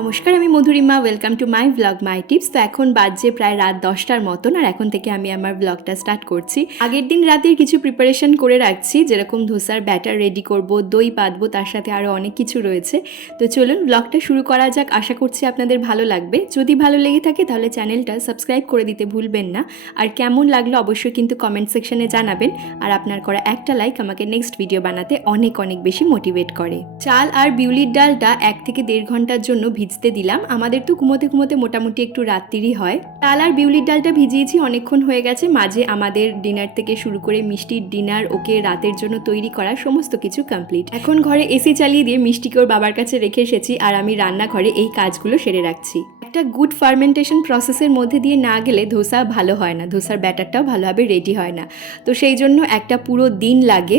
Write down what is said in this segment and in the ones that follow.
নমস্কার, আমি Madhurima. Welcome to my blog my tips তো এখন বাজছে প্রায় রাত দশটার মতন, আর এখন থেকে আমি আমার ব্লগটা স্টার্ট করছি। আগের দিন রাতের কিছু প্রিপারেশন করে রাখছি, যেরকম ধোসার ব্যাটার রেডি করব, দই পাতবো, তার সাথে আরও অনেক কিছু রয়েছে। তো চলুন ব্লগটা শুরু করা যাক, আশা করছি আপনাদের ভালো লাগবে। যদি ভালো লেগে থাকে তাহলে চ্যানেলটা সাবস্ক্রাইব করে দিতে ভুলবেন না। আর কেমন লাগল অবশ্যই কিন্তু কমেন্ট সেকশনে জানাবেন। আর আপনার করা একটা লাইক আমাকে নেক্সট ভিডিও বানাতে অনেক অনেক বেশি মোটিভেট করে। চাল আর বিউলির ডালটা এক থেকে দেড় ঘণ্টার জন্য ভিজতে দিলাম। আমাদের তো ঘুমোতে ঘুমোতে মোটামুটি একটু রাত্রিরই হয়। চাল আর বিউলির ডালটা ভিজিয়েছি, অনেকক্ষণ হয়ে গেছে। মাঝে আমাদের ডিনার থেকে শুরু করে মিষ্টির ডিনার, ওকে রাতের জন্য তৈরি করা সমস্ত কিছু কমপ্লিট। এখন ঘরে এসি চালিয়ে দিয়ে মিষ্টিকে ওর বাবার কাছে রেখে এসেছি আর আমি রান্নাঘরে এই কাজগুলো সেরে রাখছি। একটা গুড ফার্মেন্টেশন প্রসেসের মধ্যে দিয়ে না গেলে ধোসা ভালো হয় না। ধোসার ব্যাটারটাও ভালোভাবে রেডি হয় না। তো সেই জন্য একটা পুরো দিন লাগে।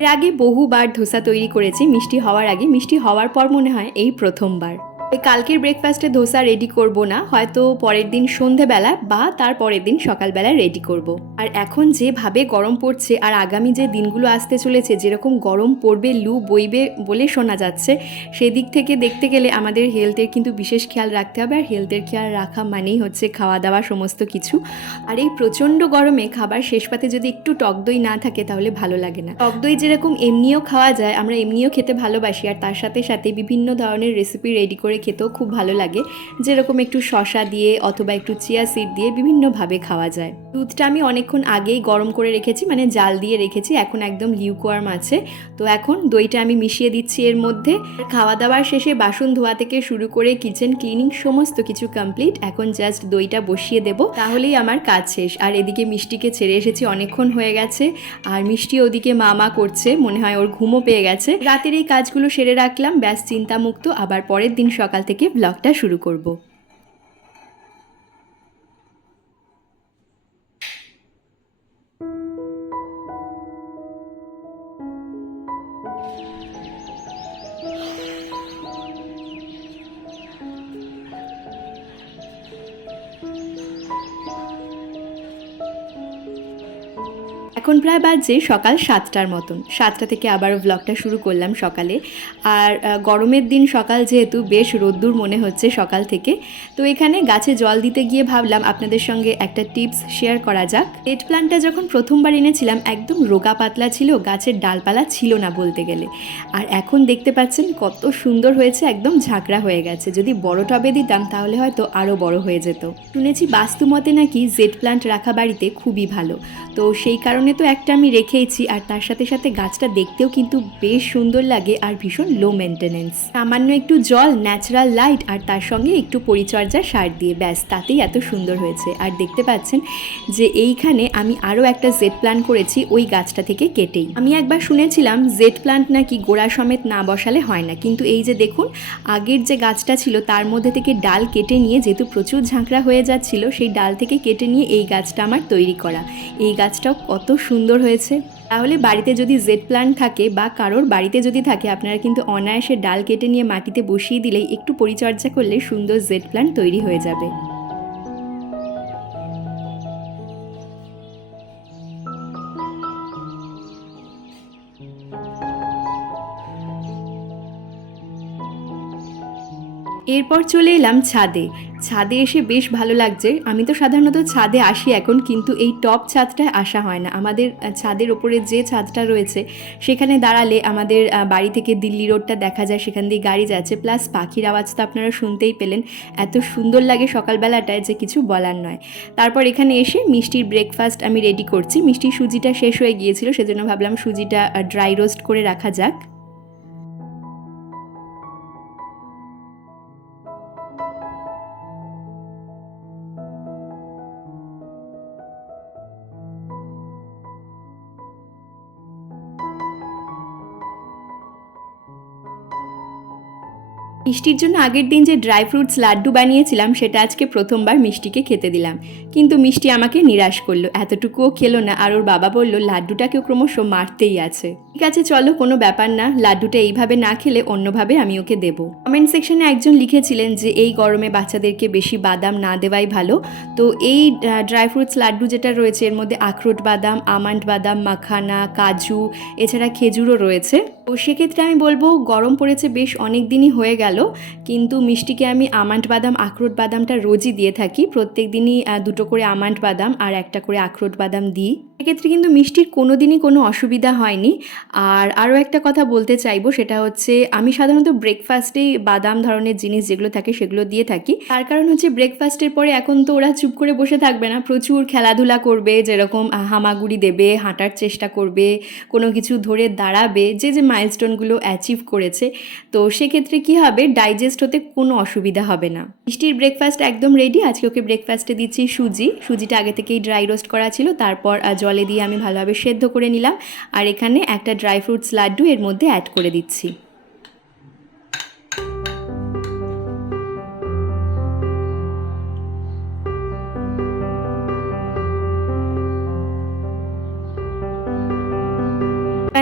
এর আগে বহুবার ধোসা তৈরি করেছি। মিষ্টি হওয়ার আগে। মিষ্টি হওয়ার পর মনে হয় এই প্রথমবার। কালকের ব্রেকফাস্টে ধোসা রেডি করব না, হয়তো পরের দিন সন্ধেবেলা বা তার পরের দিন সকালবেলায় রেডি করব। আর এখন যেভাবে গরম পড়ছে আর আগামী যে দিনগুলো আসতে চলেছে, যেরকম গরম পড়বে, লু বইবে বলে শোনা যাচ্ছে, সেদিক থেকে দেখতে গেলে আমাদের হেলথের কিন্তু বিশেষ খেয়াল রাখতে হবে। আর হেলথের খেয়াল রাখা মানেই হচ্ছে খাওয়া দাওয়া সমস্ত কিছু। আর এই প্রচণ্ড গরমে খাবার শেষ পাতে যদি একটু টক দই না থাকে, তাহলে ভালো লাগে না। টক দই যেরকম এমনিও খাওয়া যায়, আমরা এমনিও খেতে ভালোবাসি। আর তার সাথে সাথে বিভিন্ন ধরনের রেসিপি রেডি করে খেতেও খুব ভালো লাগে। যেরকম একটু শশা দিয়ে অথবা একটু চিয়া সিড দিয়ে বিভিন্নভাবে খাওয়া যায়। দুধটা আমি অনেকক্ষণ আগেই গরম করে রেখেছি মানে জাল দিয়ে রেখেছি, এখন একদম লিউকোয়ার্ম আছে। তো এখন দইটা আমি মিশিয়ে দিচ্ছি এর মধ্যে। খাওয়া দাওয়ার শেষে বাসন ধোয়া থেকে শুরু করে কিচেন ক্লিনিং সমস্ত কিছু কমপ্লিট এখন জাস্ট দইটা বসিয়ে দেব। তাহলেই আমার কাজ শেষ। আর এদিকে মিষ্টিকে ছেড়ে এসেছি, অনেকক্ষণ হয়ে গেছে। আর মিষ্টি ওদিকে মামা করছে, মনে হয় ওর ঘুমও পেয়ে গেছে। রাতের এই কাজগুলো সেরে রাখলাম, ব্যাস চিন্তামুক্ত। আবার পরের দিন সকাল থেকে ব্লগটা শুরু করব। এখন প্রায় বাজছে সকাল সাতটার মতন। সাতটা থেকে আবার ব্লগটা শুরু করলাম সকালে। আর গরমের দিন সকাল যেহেতু, বেশ রোদ্দুর মনে হচ্ছে সকাল থেকে। তো এখানে গাছে জল দিতে গিয়ে ভাবলাম আপনাদের সঙ্গে একটা টিপস শেয়ার করা যাক। পেট প্লান্টটা যখন প্রথমবার এনেছিলাম, একদম রোগা পাতলা ছিল, গাছের ডালপালা ছিল না বলতে গেলে। আর এখন দেখতে পাচ্ছেন কত সুন্দর হয়েছে, একদম ঝাঁকড়া হয়ে গেছে। যদি বড় টবে দিতাম, তাহলে হয়তো আরও বড় হয়ে যেত। শুনেছি বাস্তুমতে নাকি জেড প্লান্ট রাখা বাড়িতে খুবই ভালো। তো সেই কারণে তো একটা আমি রেখেইছি, আর তার সাথে সাথে গাছটা দেখতেও কিন্তু বেশ সুন্দর লাগে আর ভীষণ লো মেনটেনেন্স সামান্য একটু জল ন্যাচারাল লাইট আর তার সঙ্গে একটু পরিচর্যা সার দিয়ে, ব্যাস, তাতেই এত সুন্দর হয়েছে। আর দেখতে পাচ্ছেন যে এইখানে আমি আরও একটা জেড প্ল্যান্ট করেছি, ওই গাছটা থেকে কেটেই। আমি একবার শুনেছিলাম জেড প্ল্যান্ট নাকি গোড়া সমেত না বসালে হয় না, কিন্তু এই যে দেখুন, আগের যে গাছটা ছিল, তার মধ্যে থেকে ডাল কেটে নিয়ে যেহেতু প্রচুর ঝাঁকড়া হয়ে যাচ্ছিল, সেই ডাল থেকে কেটে নিয়ে এই গাছটা আমার তৈরি করা। এই গাছটাও কত সুন্দর হয়েছে। তাহলে বাড়িতে যদি জেড প্ল্যান থাকে বা কারোর বাড়িতে যদি থাকে, আপনারা কিন্তু অনায়াসে ডাল কেটে নিয়ে মাটিতে বসিয়ে দিলেই একটু পরিচর্যা করলে সুন্দর জেড প্ল্যান তৈরি হয়ে যাবে। এরপর চলে এলাম ছাদে। ছাদে এসে বেশ ভালো লাগছে। আমি তো সাধারণত ছাদে আসি এখন, কিন্তু এই টপ ছাদটায় আসা হয় না। আমাদের ছাদের ওপরে যে ছাদটা রয়েছে, সেখানে দাঁড়ালে আমাদের বাড়ি থেকে দিল্লি রোডটা দেখা যায়, সেখান দিয়ে গাড়ি যাচ্ছে। প্লাস পাখির আওয়াজ তো আপনারা শুনতেই পেলেন, এত সুন্দর লাগে সকালবেলাটায় যে কিছু বলার নয়। তারপর এখানে এসে মিষ্টির ব্রেকফাস্ট আমি রেডি করছি। মিষ্টির সুজিটা শেষ হয়ে গিয়েছিল, সেজন্য ভাবলাম সুজিটা ড্রাই রোস্ট করে রাখা যাক। মিষ্টির জন্য আগের দিন যে ড্রাই ফ্রুটস লাড্ডু বানিয়েছিলাম, সেটা আজকে প্রথমবার মিষ্টিকে খেতে দিলাম। কিন্তু মিষ্টি আমাকে নিরাশ করল। এতটুকুও খেলো না। আর ওর বাবা বলল, লাড্ডুটাকেও ক্রমশ মারতেই আছে। ঠিক আছে, চলো, কোনো ব্যাপার না। লাড্ডুটা এইভাবে না খেলে অন্যভাবে আমি ওকে দেবো। কমেন্ট সেকশনে একজন লিখেছিলেন যে, এই গরমে বাচ্চাদেরকে বেশি বাদাম না দেওয়াই ভালো। তো এই ড্রাই ফ্রুটস লাড্ডু যেটা রয়েছে, এর মধ্যে আখরোট বাদাম, আমান্ড বাদাম, মাখানা, কাজু, এছাড়া খেজুরও রয়েছে। তো সেক্ষেত্রে আমি বলব, গরম পড়েছে বেশ, অনেক দিনই হয়ে গেল। কিন্তু মিষ্টিকে আমি আমন্ড বাদাম, আখরোট বাদামটা রোজই দিয়ে থাকি। প্রত্যেক দিনই দুটো করে আমন্ড বাদাম আর একটা করে আখরোট বাদাম দিই। এক্ষেত্রে কিন্তু মিষ্টির কোনো দিনই কোনো অসুবিধা হয়নি। আর আরও একটা কথা বলতে চাইব, সেটা হচ্ছে আমি সাধারণত ব্রেকফাস্টেই বাদাম ধরনের জিনিস যেগুলো থাকে সেগুলো দিয়ে থাকি। তার কারণ হচ্ছে ব্রেকফাস্টের পরে এখন তো ওরা চুপ করে বসে থাকবে না। প্রচুর খেলাধুলা করবে, যেরকম হামাগুড়ি দেবে, হাঁটার চেষ্টা করবে, কোনো কিছু ধরে দাঁড়াবে, যে যে মাইলস্টোনগুলো অ্যাচিভ করেছে। তো সেক্ষেত্রে কি হবে ডাইজেস্ট হতে কোনো অসুবিধা হবে না। মিষ্টির ব্রেকফাস্ট একদম রেডি আজকে ওকে ব্রেকফাস্টে দিচ্ছি সুজি। সুজিটা আগে থেকেই ড্রাই রোস্ট করা ছিল, তারপর জলে দিয়ে আমি ভালোভাবে সেদ্ধ করে নিলাম। আর এখানে একটা ড্রাই ফ্রুটস লাড্ডু এর মধ্যে অ্যাড করে দিচ্ছি।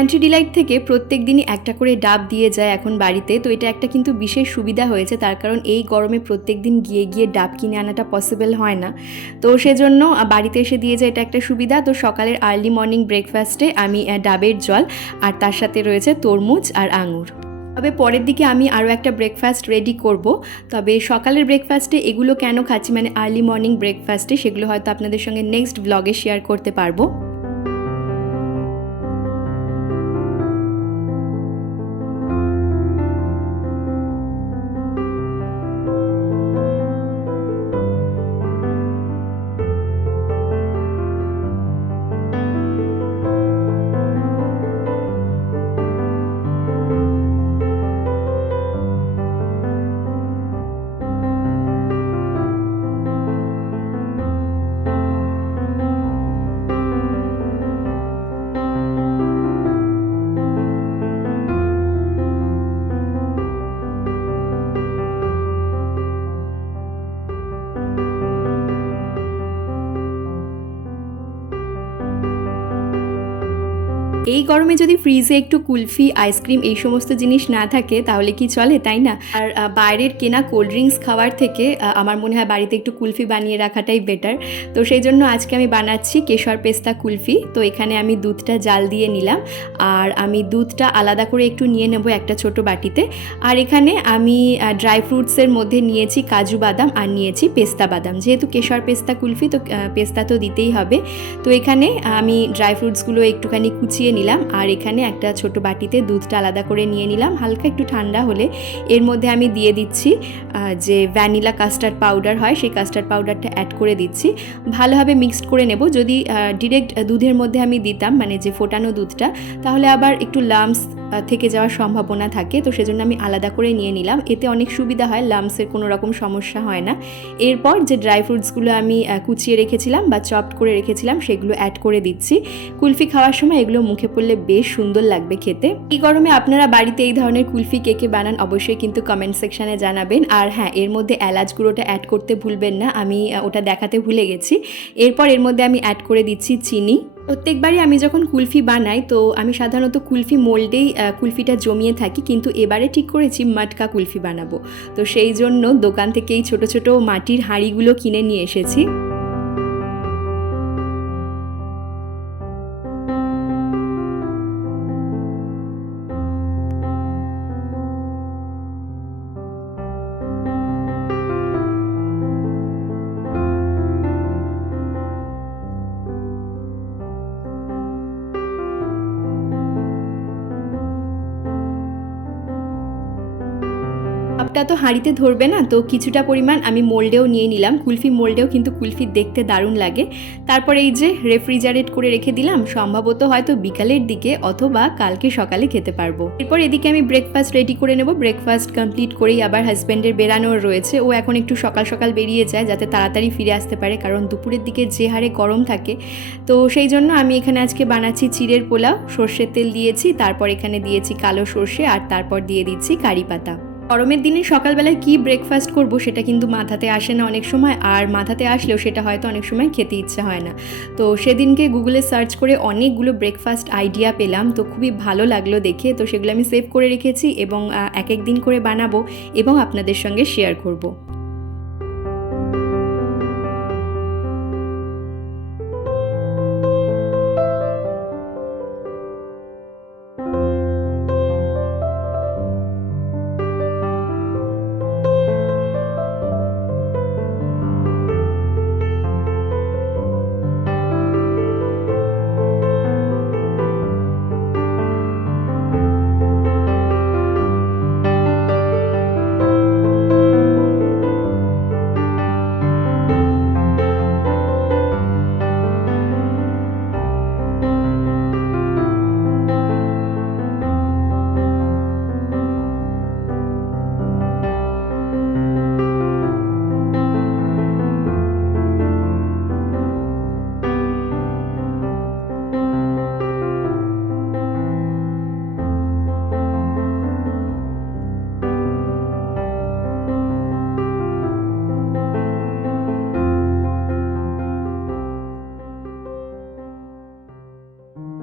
প্যান্ট্রি ডিলাইট থেকে প্রত্যেক দিনই একটা করে ডাব দিয়ে যায় এখন বাড়িতে। তো এটা একটা কিন্তু বিশেষ সুবিধা হয়েছে, তার কারণ এই গরমে প্রত্যেক দিন গিয়ে গিয়ে ডাব কিনে আনাটা পসিবল হয় না। তো সেজন্য বাড়িতে এসে দিয়ে যায় এটা একটা সুবিধা। তো সকালের আর্লি মর্নিং ব্রেকফাস্টে আমি ডাবের জল আর তার সাথে রয়েছে তরমুজ আর আঙুর। তবে পরের দিকে আমি আরও একটা ব্রেকফাস্ট রেডি করব। তবে সকালের ব্রেকফাস্টে এগুলো কেন খাচ্ছি মানে আর্লি মর্নিং ব্রেকফাস্টে সেগুলো হয়তো আপনাদের সঙ্গে নেক্সট ব্লগে শেয়ার করতে পারব। এই গরমে যদি ফ্রিজে একটু কুলফি আইসক্রিম এই সমস্ত জিনিস না থাকে, তাহলে কি চলে, তাই না? আর বাইরের কেনা কোল্ড ড্রিঙ্কস খাওয়ার থেকে আমার মনে হয় বাড়িতে একটু কুলফি বানিয়ে রাখাটাই বেটার তো সেই জন্য আজকে আমি বানাচ্ছি কেশর পেস্তা কুলফি। তো এখানে আমি দুধটা জাল দিয়ে নিলাম। আর আমি দুধটা আলাদা করে একটু নিয়ে নেব একটা ছোট বাটিতে। আর এখানে আমি ড্রাই ফ্রুটসের মধ্যে নিয়েছি কাজু বাদাম আর নিয়েছি পেস্তা বাদাম। যেহেতু কেশর পেস্তা কুলফি, তো পেস্তা তো দিতেই হবে। তো এখানে আমি ড্রাই ফ্রুটসগুলো একটুখানি কুচিয়ে নিলাম আর এখানে একটা ছোট বাটিতে দুধটা আলাদা করে নিয়ে নিলাম। হালকা একটু ঠান্ডা হলে এর মধ্যে আমি দিয়ে দিচ্ছি যে ভ্যানিলা কাস্টার্ড পাউডার হয় সেই কাস্টার্ড পাউডারটা অ্যাড করে দিচ্ছি। ভালোভাবে মিক্সড করে নেব। যদি ডিরেক্ট দুধের মধ্যে আমি দিতাম মানে যে ফোটানো দুধটা, তাহলে আবার একটু লামস থেকে যাওয়ার সম্ভাবনা থাকে। তো সেজন্য আমি আলাদা করে নিয়ে নিলাম। এতে অনেক সুবিধা হয়, লামসের কোনো রকম সমস্যা হয় না। এরপর যে ড্রাই ফ্রুটসগুলো আমি কুচিয়ে রেখেছিলাম বা চপড করে রেখেছিলাম, সেগুলো অ্যাড করে দিচ্ছি। কুলফি খাওয়ার সময় এগুলো মুখে পড়লে বেশ সুন্দর লাগবে খেতে। এই গরমে আপনারা বাড়িতে এই ধরনের কুলফি কেকে বানান অবশ্যই কিন্তু কমেন্ট সেকশানে জানাবেন। আর হ্যাঁ এর মধ্যে এলাচ গুঁড়োটা অ্যাড করতে ভুলবেন না। আমি ওটা দেখাতে ভুলে গেছি। এরপর এর মধ্যে আমি অ্যাড করে দিচ্ছি চিনি। প্রত্যেকবারই আমি যখন কুলফি বানাই, তো আমি সাধারণত কুলফি মোল্ডেই কুলফিটা জমিয়ে থাকি, কিন্তু এবারে ঠিক করেছি মাটকা কুলফি বানাবো। তো সেই জন্য দোকান থেকে এই ছোটো ছোটো মাটির হাঁড়িগুলো কিনে নিয়ে এসেছি। কাপটা তো হাঁড়িতে ধরবে না, তো কিছুটা পরিমাণ আমি মোল্ডেও নিয়ে নিলাম। কুলফি মোল্ডেও কিন্তু কুলফি দেখতে দারুণ লাগে। তারপর এই যে রেফ্রিজারেট করে রেখে দিলাম, সম্ভবত হয়তো বিকালের দিকে অথবা কালকে সকালে খেতে পারব। এরপর এদিকে আমি ব্রেকফাস্ট রেডি করে নেব। ব্রেকফাস্ট কমপ্লিট করেই আবার হাজব্যান্ডের বেরানোর রয়েছে। ও এখন একটু সকাল সকাল বেরিয়ে যায় যাতে তাড়াতাড়ি ফিরে আসতে পারে, কারণ দুপুরের দিকে যে হারে গরম থাকে। তো সেই জন্য আমি এখানে আজকে বানাচ্ছি চিড়ের পোলাও, সর্ষের তেল দিয়েছি, তারপর এখানে দিয়েছি কালো সর্ষে, আর তারপর দিয়ে দিচ্ছি কারি পাতা। গরমের দিনে সকালবেলায় কি ব্রেকফাস্ট করব সেটা কিন্তু মাথাতে আসে না অনেক সময়। আর মাথাতে আসলেও সেটা হয়তো অনেক সময় খেতে ইচ্ছে হয় না। তো সেদিনকে গুগলে সার্চ করে অনেকগুলো ব্রেকফাস্ট আইডিয়া পেলাম। তো খুবই ভালো লাগল দেখে। তো সেগুলো আমি সেভ করে রেখেছি এবং এক এক দিন করে বানাবো এবং আপনাদের সঙ্গে শেয়ার করব।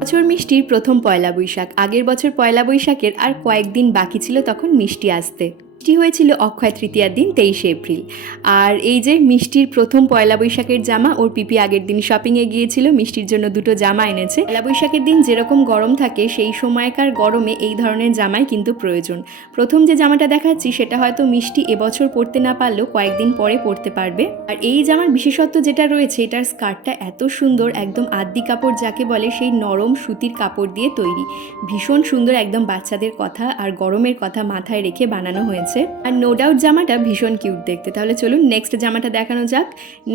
এবছর মিষ্টির প্রথম পয়লা বৈশাখ। আগের বছর পয়লা বৈশাখের আর কয়েকদিন বাকি ছিল তখন মিষ্টি আসতে। মিষ্টি হয়েছিল অক্ষয় তৃতীয়ার দিন, তেইশে এপ্রিল। আর এই যে মিষ্টির প্রথম পয়লা বৈশাখের জামা, ওর পিপি আগের দিন শপিংয়ে গিয়েছিল, মিষ্টির জন্য দুটো জামা এনেছে। পয়লা বৈশাখের দিন যেরকম গরম থাকে, সেই সময়কার গরমে এই ধরনের জামাই কিন্তু প্রয়োজন। প্রথম যে জামাটা দেখাচ্ছি, সেটা হয়তো মিষ্টি এবছর পরতে না পারলেও কয়েকদিন পরে পরতে পারবে। আর এই জামার বিশেষত্ব যেটা রয়েছে, এটার স্কার্টটা এত সুন্দর, একদম আদ্দি কাপড় যাকে বলে, সেই নরম সুতির কাপড় দিয়ে তৈরি। ভীষণ সুন্দর একদম বাচ্চাদের কথা আর গরমের কথা মাথায় রেখে বানানো হয়েছে। আর নো ডাউট জামাটা ভীষণ কিউট দেখতে। তাহলে চলুন নেক্সট জামাটা দেখানো যাক।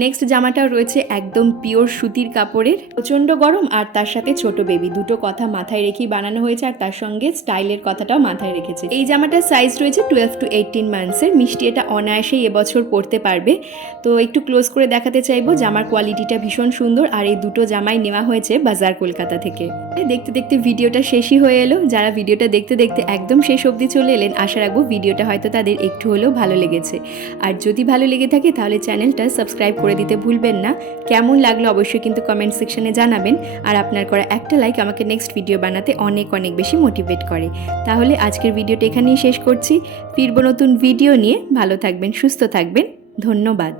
নেক্সট জামাটাও রয়েছে একদম পিওর সুতির কাপড়ের। প্রচণ্ড গরম আর তার সাথে ছোট বেবি দুটো কথা মাথায় রেখেই বানানো হয়েছে আর তার সঙ্গে স্টাইলের কথাটাও মাথায় রেখেছে। এই জামাটার সাইজ রয়েছে টুয়েলভ টু এইটিন মান্থসের মিষ্টি এটা অনায়াসেই এবছর পরতে পারবে। তো একটু ক্লোজ করে দেখাতে চাইব, জামার কোয়ালিটিটা ভীষণ সুন্দর আর এই দুটো জামাই নেওয়া হয়েছে বাজার কলকাতা থেকে। দেখতে দেখতে ভিডিওটা শেষই হয়ে এলো। যারা ভিডিওটা দেখতে দেখতে একদম শেষ অবধি চলে এলেন, আশা রাখব ভিডিওটা হয়তো তাদের একটু হলেও ভালো লেগেছে। আর যদি ভালো লেগে থাকে তাহলে চ্যানেলটা সাবস্ক্রাইব করে দিতে ভুলবেন না। কেমন লাগল অবশ্যই কিন্তু কমেন্ট সেকশনে জানাবেন। আর আপনার করা একটা লাইক আমাকে নেক্সট ভিডিও বানাতে অনেক অনেক বেশি মোটিভেট করে। তাহলে আজকের ভিডিওটা এখানেই শেষ করছি। ফিরবো নতুন ভিডিও নিয়ে। ভালো থাকবেন, সুস্থ থাকবেন। ধন্যবাদ।